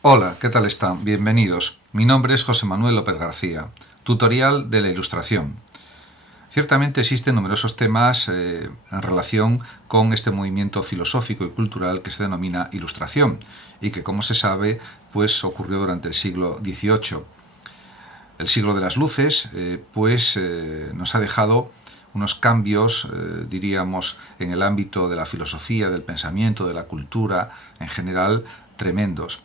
Hola, ¿qué tal están? Bienvenidos. Mi nombre es José Manuel López García, tutorial de la Ilustración. Ciertamente existen numerosos temas en relación con este movimiento filosófico y cultural que se denomina Ilustración y que, como se sabe, pues ocurrió durante el siglo XVIII. El siglo de las luces nos ha dejado unos cambios, diríamos, en el ámbito de la filosofía, del pensamiento, de la cultura en general, tremendos.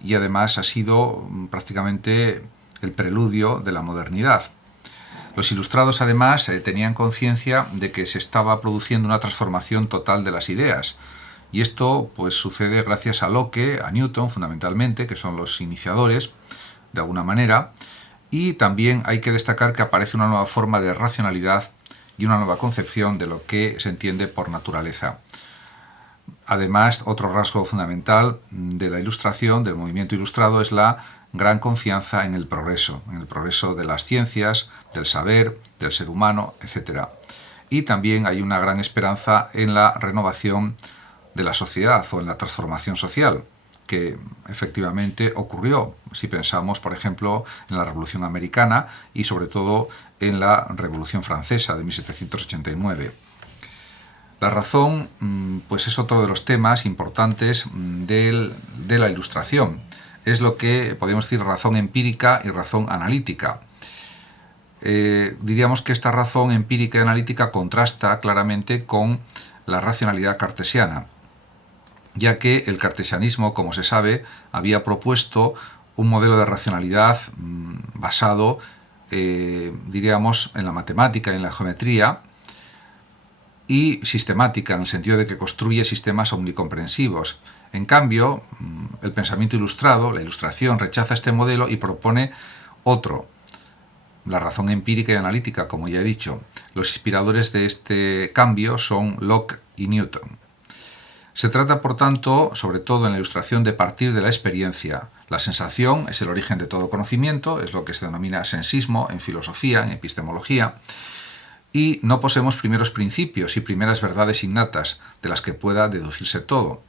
Y además ha sido prácticamente el preludio de la modernidad. Los ilustrados, además, tenían conciencia de que se estaba produciendo una transformación total de las ideas. Y esto pues sucede gracias a Locke, a Newton fundamentalmente, que son los iniciadores, de alguna manera. Y también hay que destacar que aparece una nueva forma de racionalidad y una nueva concepción de lo que se entiende por naturaleza. Además, otro rasgo fundamental de la ilustración, del movimiento ilustrado, es la gran confianza en el progreso de las ciencias, del saber, del ser humano, etc. Y también hay una gran esperanza en la renovación de la sociedad o en la transformación social, que efectivamente ocurrió, si pensamos, por ejemplo, en la Revolución Americana y sobre todo en la Revolución Francesa de 1789. La razón pues es otro de los temas importantes de la ilustración. Es lo que podemos decir razón empírica y razón analítica. Diríamos que esta razón empírica y analítica contrasta claramente con la racionalidad cartesiana, ya que el cartesianismo, como se sabe, había propuesto un modelo de racionalidad basado, diríamos, en la matemática y en la geometría, y sistemática, en el sentido de que construye sistemas omnicomprensivos. En cambio, el pensamiento ilustrado, la ilustración, rechaza este modelo y propone otro, la razón empírica y analítica, como ya he dicho. Los inspiradores de este cambio son Locke y Newton. Se trata, por tanto, sobre todo en la ilustración, de partir de la experiencia. La sensación es el origen de todo conocimiento, es lo que se denomina sensismo en filosofía, en epistemología, y no poseemos primeros principios y primeras verdades innatas de las que pueda deducirse todo.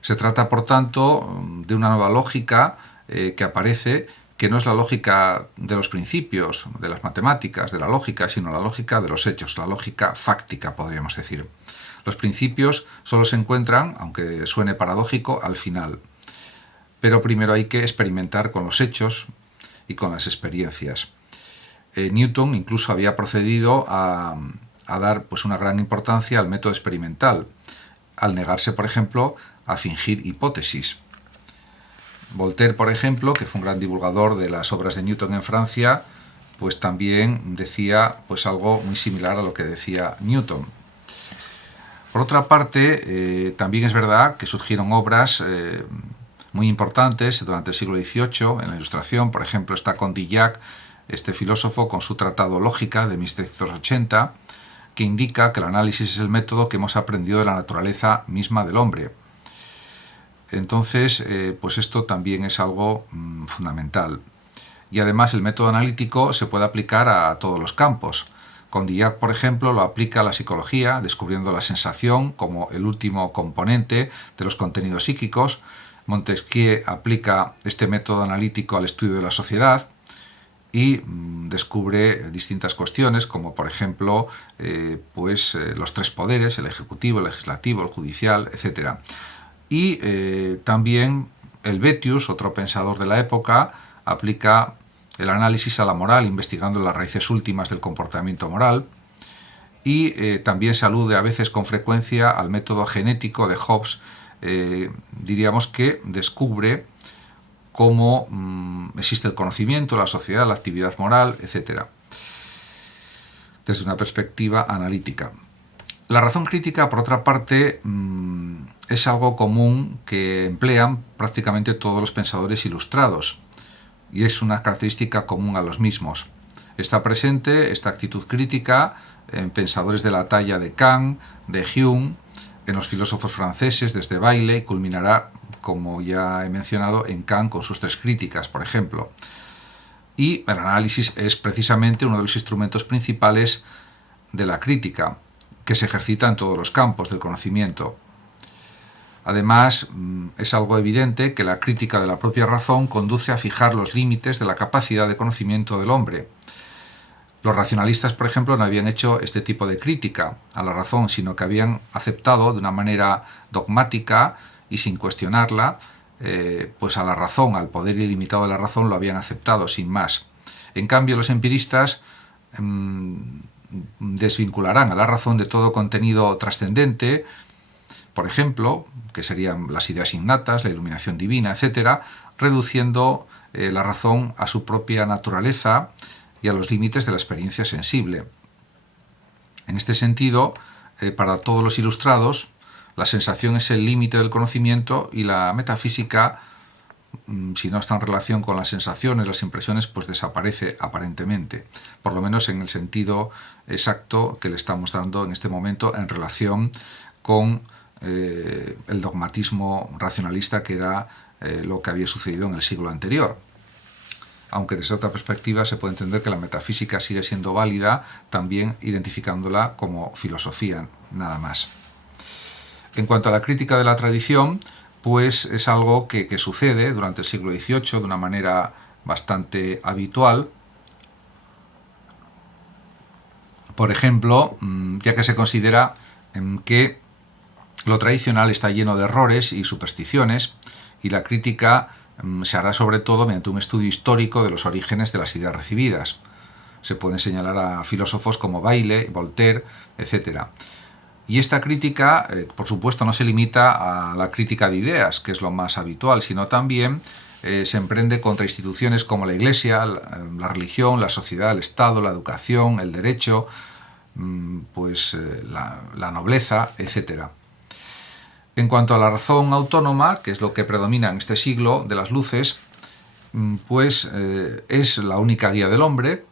Se trata, por tanto, de una nueva lógica que aparece, que no es la lógica de los principios, de las matemáticas, de la lógica, sino la lógica de los hechos, la lógica fáctica, podríamos decir. Los principios solo se encuentran, aunque suene paradójico, al final. Pero primero hay que experimentar con los hechos y con las experiencias. Newton incluso había procedido a dar pues una gran importancia al método experimental, al negarse, por ejemplo, a fingir hipótesis. Voltaire, por ejemplo, que fue un gran divulgador de las obras de Newton en Francia, pues también decía pues algo muy similar a lo que decía Newton. Por otra parte, también es verdad que surgieron obras muy importantes durante el siglo XVIII en la Ilustración. Por ejemplo, está Condillac, este filósofo, con su tratado Lógica de 1780, que indica que el análisis es el método que hemos aprendido de la naturaleza misma del hombre. Entonces, pues esto también es algo fundamental. Y además el método analítico se puede aplicar a todos los campos. Condillac, por ejemplo, lo aplica a la psicología, descubriendo la sensación como el último componente de los contenidos psíquicos. Montesquieu aplica este método analítico al estudio de la sociedad y descubre distintas cuestiones, como por ejemplo los tres poderes, el ejecutivo, el legislativo, el judicial, etc. Y también Helvetius, otro pensador de la época, aplica el análisis a la moral, investigando las raíces últimas del comportamiento moral, y también se alude a veces con frecuencia al método genético de Hobbes, diríamos que descubre cómo existe el conocimiento, la sociedad, la actividad moral, etc., desde una perspectiva analítica. La razón crítica, por otra parte, es algo común que emplean prácticamente todos los pensadores ilustrados, y es una característica común a los mismos. Está presente esta actitud crítica en pensadores de la talla de Kant, de Hume, en los filósofos franceses desde Bailey, y culminará, como ya he mencionado, en Kant con sus tres críticas, por ejemplo. Y el análisis es precisamente uno de los instrumentos principales de la crítica, que se ejercita en todos los campos del conocimiento. Además, es algo evidente que la crítica de la propia razón conduce a fijar los límites de la capacidad de conocimiento del hombre. Los racionalistas, por ejemplo, no habían hecho este tipo de crítica a la razón, sino que habían aceptado de una manera dogmática y sin cuestionarla, pues a la razón, al poder ilimitado de la razón, lo habían aceptado sin más. En cambio, los empiristas desvincularán a la razón de todo contenido trascendente, por ejemplo, que serían las ideas innatas, la iluminación divina, etc., reduciendo la razón a su propia naturaleza y a los límites de la experiencia sensible. En este sentido, para todos los ilustrados, la sensación es el límite del conocimiento y la metafísica, si no está en relación con las sensaciones, las impresiones, pues desaparece aparentemente, por lo menos en el sentido exacto que le estamos dando en este momento en relación con el dogmatismo racionalista, que era lo que había sucedido en el siglo anterior. Aunque desde otra perspectiva se puede entender que la metafísica sigue siendo válida, también identificándola como filosofía, nada más. En cuanto a la crítica de la tradición, pues es algo que sucede durante el siglo XVIII de una manera bastante habitual. Por ejemplo, ya que se considera que lo tradicional está lleno de errores y supersticiones, y la crítica se hará sobre todo mediante un estudio histórico de los orígenes de las ideas recibidas. Se pueden señalar a filósofos como Bayle, Voltaire, etc. Y esta crítica, por supuesto, no se limita a la crítica de ideas, que es lo más habitual, sino también se emprende contra instituciones como la Iglesia, la religión, la sociedad, el Estado, la educación, el derecho, pues la nobleza, etc. En cuanto a la razón autónoma, que es lo que predomina en este siglo de las luces, pues es la única guía del hombre,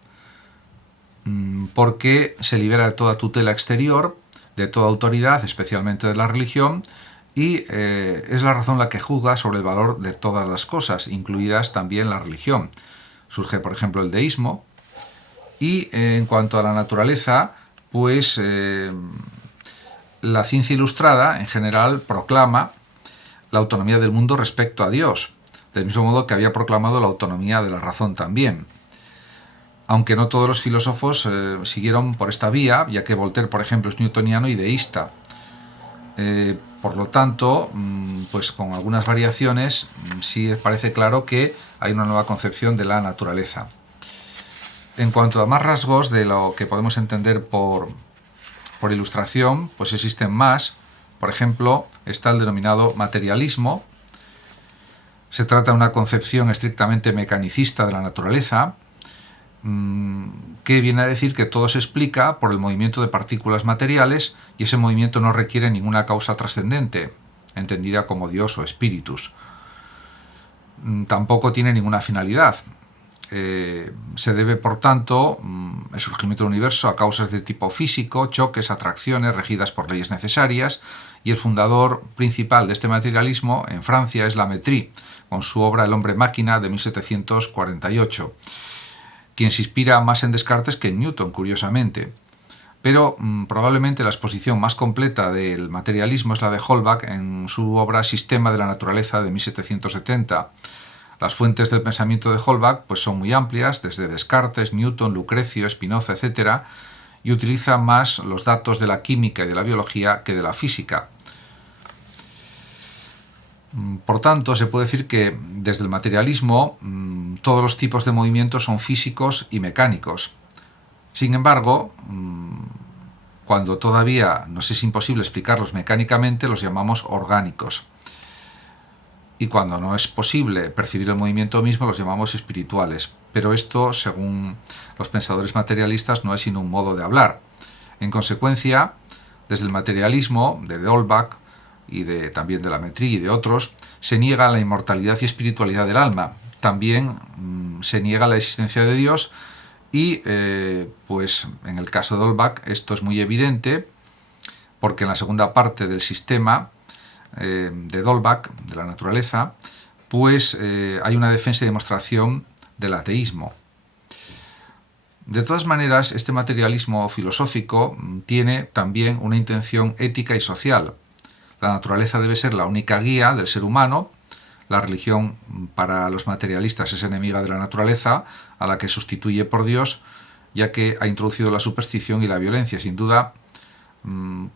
porque se libera de toda tutela exterior, de toda autoridad, especialmente de la religión, y es la razón la que juzga sobre el valor de todas las cosas, incluidas también la religión. Surge, por ejemplo, el deísmo. Y en cuanto a la naturaleza, pues la ciencia ilustrada en general proclama la autonomía del mundo respecto a Dios, del mismo modo que había proclamado la autonomía de la razón también. Aunque no todos los filósofos siguieron por esta vía, ya que Voltaire, por ejemplo, es newtoniano y deísta. Por lo tanto, pues con algunas variaciones, sí parece claro que hay una nueva concepción de la naturaleza. En cuanto a más rasgos de lo que podemos entender por ilustración, pues existen más. Por ejemplo, está el denominado materialismo. Se trata de una concepción estrictamente mecanicista de la naturaleza, que viene a decir que todo se explica por el movimiento de partículas materiales y ese movimiento no requiere ninguna causa trascendente, entendida como Dios o espíritus. Tampoco tiene ninguna finalidad. Se debe, por tanto, el surgimiento del universo a causas de tipo físico, choques, atracciones regidas por leyes necesarias, y el fundador principal de este materialismo en Francia es Lamétrie, con su obra El hombre máquina de 1748, quien se inspira más en Descartes que en Newton, curiosamente. Pero probablemente la exposición más completa del materialismo es la de Holbach en su obra Sistema de la naturaleza de 1770. Las fuentes del pensamiento de Holbach pues son muy amplias, desde Descartes, Newton, Lucrecio, Spinoza, etc., y utiliza más los datos de la química y de la biología que de la física. Por tanto, se puede decir que desde el materialismo todos los tipos de movimientos son físicos y mecánicos. Sin embargo, cuando todavía nos es imposible explicarlos mecánicamente, los llamamos orgánicos. Y cuando no es posible percibir el movimiento mismo, los llamamos espirituales. Pero esto, según los pensadores materialistas, no es sino un modo de hablar. En consecuencia, desde el materialismo de Holbach y también de Lamétrie y de otros, se niega la inmortalidad y espiritualidad del alma. También se niega la existencia de Dios y, pues en el caso de Holbach, esto es muy evidente porque en la segunda parte del sistema de Holbach, de la naturaleza, pues hay una defensa y demostración del ateísmo. De todas maneras, este materialismo filosófico tiene también una intención ética y social. La naturaleza debe ser la única guía del ser humano. La religión para los materialistas es enemiga de la naturaleza, a la que sustituye por Dios, ya que ha introducido la superstición y la violencia. Sin duda,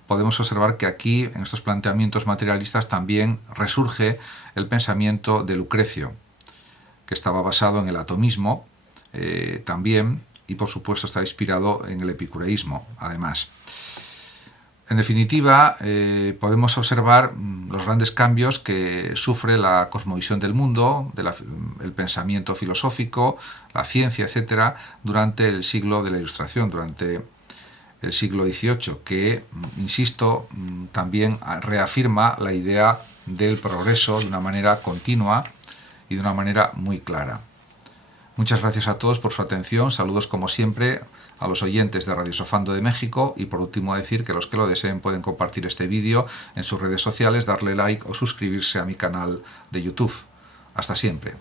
podemos observar que aquí, en estos planteamientos materialistas, también resurge el pensamiento de Lucrecio, que estaba basado en el atomismo también, y por supuesto está inspirado en el epicureísmo, además. En definitiva, podemos observar los grandes cambios que sufre la cosmovisión del mundo, el pensamiento filosófico, la ciencia, etc., durante el siglo de la Ilustración, durante el siglo XVIII, que, insisto, también reafirma la idea del progreso de una manera continua y de una manera muy clara. Muchas gracias a todos por su atención. Saludos como siempre a los oyentes de Radio Sofando de México, y por último decir que los que lo deseen pueden compartir este vídeo en sus redes sociales, darle like o suscribirse a mi canal de YouTube. Hasta siempre.